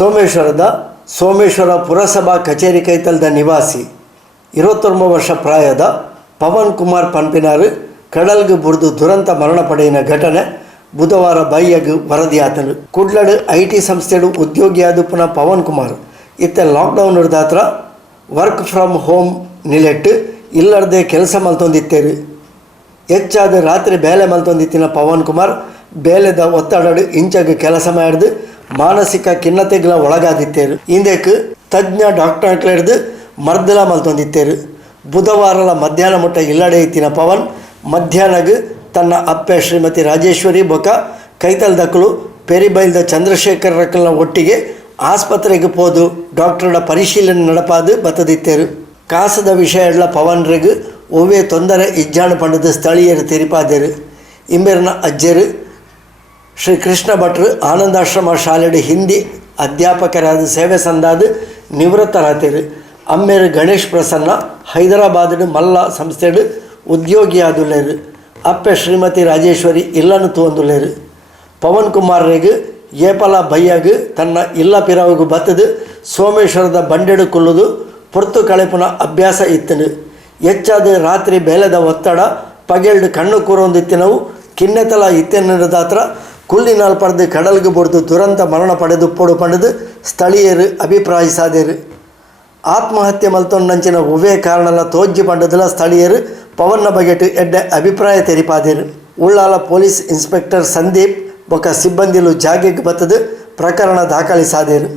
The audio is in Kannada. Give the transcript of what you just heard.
ಸೋಮೇಶ್ವರದ ಸೋಮೇಶ್ವರ ಪುರಸಭಾ ಕಚೇರಿ ಕೈತಲದ ನಿವಾಸಿ 29 ವರ್ಷ ಪ್ರಾಯದ ಪವನ್ ಕುಮಾರ್ ಪನ್ಪಿನಾರು ಕಡಲ್ಗೆ ಬುರ್ದು ದುರಂತ ಮರಣಪಡೆಯಿನ ಘಟನೆ ಬುಧವಾರ ಬೈಯಗ್ ವರದಿಯಾತನು. ಕುಡ್ಲಡ್ IT ಸಂಸ್ಥೆಡು ಉದ್ಯೋಗಿಯಾದ ಪುನಃ ಪವನ್ ಕುಮಾರ್ ಇತ್ತೆ ಲಾಕ್ಡೌನ್ ಹಿಡ್ದಾತ್ರ ವರ್ಕ್ ಫ್ರಮ್ ಹೋಮ್ ನಿಲೆಟ್ಟು ಇಲ್ಲರ್ದೆ ಕೆಲಸ ಮಲ್ತೊಂದಿತ್ತೇರು. ಹೆಚ್ಚಾದ ರಾತ್ರಿ ಬೇಲೆ ಮಲ್ತೊಂದಿತ್ತಿನ ಪವನ್ ಕುಮಾರ್ ಬೇಲೆದ ಒತ್ತಡಡು ಇಂಚಾಗ ಕೆಲಸ ಮಾಡಿದು ಮಾನಸಿಕ ಖಿನ್ನತೆಗಳ ಒಳಗಾದಿತ್ತೇರು. ಇಂದಕ್ಕೆ ತಜ್ಞ ಡಾಕ್ಟರ್ ಹಿಡಿದು ಮರ್ದಲ ಮಲ್ತೊಂದಿತ್ತೇರು. ಬುಧವಾರ ಮಧ್ಯಾಹ್ನ ಮುಟ್ಟ ಇಲ್ಲಡೆ ಇತ್ತಿನ ಪವನ್ ಮಧ್ಯಾಹ್ನಗ್ ತನ್ನ ಅಪ್ಪೆ ಶ್ರೀಮತಿ ರಾಜೇಶ್ವರಿ ಬೊಕ ಕೈತಲ್ದಕ್ಕಲು ಪೆರಿಬೈಲ್ದ ಚಂದ್ರಶೇಖರ್ ರಕ್ಕಲ್ನ ಒಟ್ಟಿಗೆ ಆಸ್ಪತ್ರೆಗೆ ಹೋದು ಡಾಕ್ಟರ್ಡ ಪರಿಶೀಲನೆ ನಡಪಾದು ಬತ್ತದಿತ್ತೇರು. ಕಾಸದ ವಿಷಯಗಳ ಪವನ್ರಿಗೆ ಒವ್ವೇ ತೊಂದರೆ ಇಜ್ಜಾಣ ಪಂಡದ ಸ್ಥಳೀಯರು ತೆರಿಪಾದರು. ಇಂಬೆರ್ನ ಅಜ್ಜರು ಶ್ರೀ ಕೃಷ್ಣ ಭಟ್ರು ಆನಂದಾಶ್ರಮ ಶಾಲೆಡು ಹಿಂದಿ ಅಧ್ಯಾಪಕರಾದ ಸೇವೆ ಸಂದಾದ ನಿವೃತ್ತರಾತೇರು. ಅಮ್ಮೇರು ಗಣೇಶ್ ಪ್ರಸನ್ನ ಹೈದರಾಬಾದ್ ಮಲ್ಲ ಸಂಸ್ಥೆಡು ಉದ್ಯೋಗಿಯಾದುಲ್ಲೇರು. ಅಪ್ಪೆ ಶ್ರೀಮತಿ ರಾಜೇಶ್ವರಿ ಇಲ್ಲನ್ನು ತೋಂದುಲ್ಲೇರು. ಪವನ್ ಕುಮಾರ್ರಿಗೆ ಏಪಲ ಬೈಯಾಗ ತನ್ನ ಇಲ್ಲ ಪಿರವಗೂ ಬತ್ತದು ಸೋಮೇಶ್ವರದ ಬಂಡೆಡು ಕೊಲ್ಲುದು ಪುರ್ತು ಕಳೆಪುನ ಅಭ್ಯಾಸ ಇತ್ತನು. ಹೆಚ್ಚಾದ ರಾತ್ರಿ ಬೇಲೆದ ಒತ್ತಡ ಪಗೆಲ್ಡು ಕಣ್ಣು ಕೂರೊಂದಿತ್ತಿನವು ಕಿನ್ನೆತಲ ಇತ್ತೆನ್ನದಾತ್ರ ಕುಲ್ಲಿನಾಲ್ ಪಡೆದು ಕಡಲ್ಗೆ ಬುಡ್ದು ದುರಂತ ಮರಣ ಪಡೆದು ಪೊಡು ಪಡೆದು ಸ್ಥಳೀಯರು ಅಭಿಪ್ರಾಯಿಸಾದೇರು. ಆತ್ಮಹತ್ಯೆ ಮಲ್ತೊಂಡಂಚಿನ ಒವ್ವೇ ಕಾರಣಲ ತೋಜ್ಜಿ ಪಂಡದಲ ಸ್ಥಳೀಯರು ಪವನ್ನ ಬಗೆಟ್ ಎಡ್ಡೆ ಅಭಿಪ್ರಾಯ ತೆರಿಪಾದೇರು. ಉಳ್ಳಾಲ ಪೊಲೀಸ್ ಇನ್ಸ್ಪೆಕ್ಟರ್ ಸಂದೀಪ್ ಬೊಕ ಸಿಬ್ಬಂದಿಲು ಜಾಗೆಗೆ ಬತ್ತದು ಪ್ರಕರಣ ದಾಖಲಿಸಾದೇರು.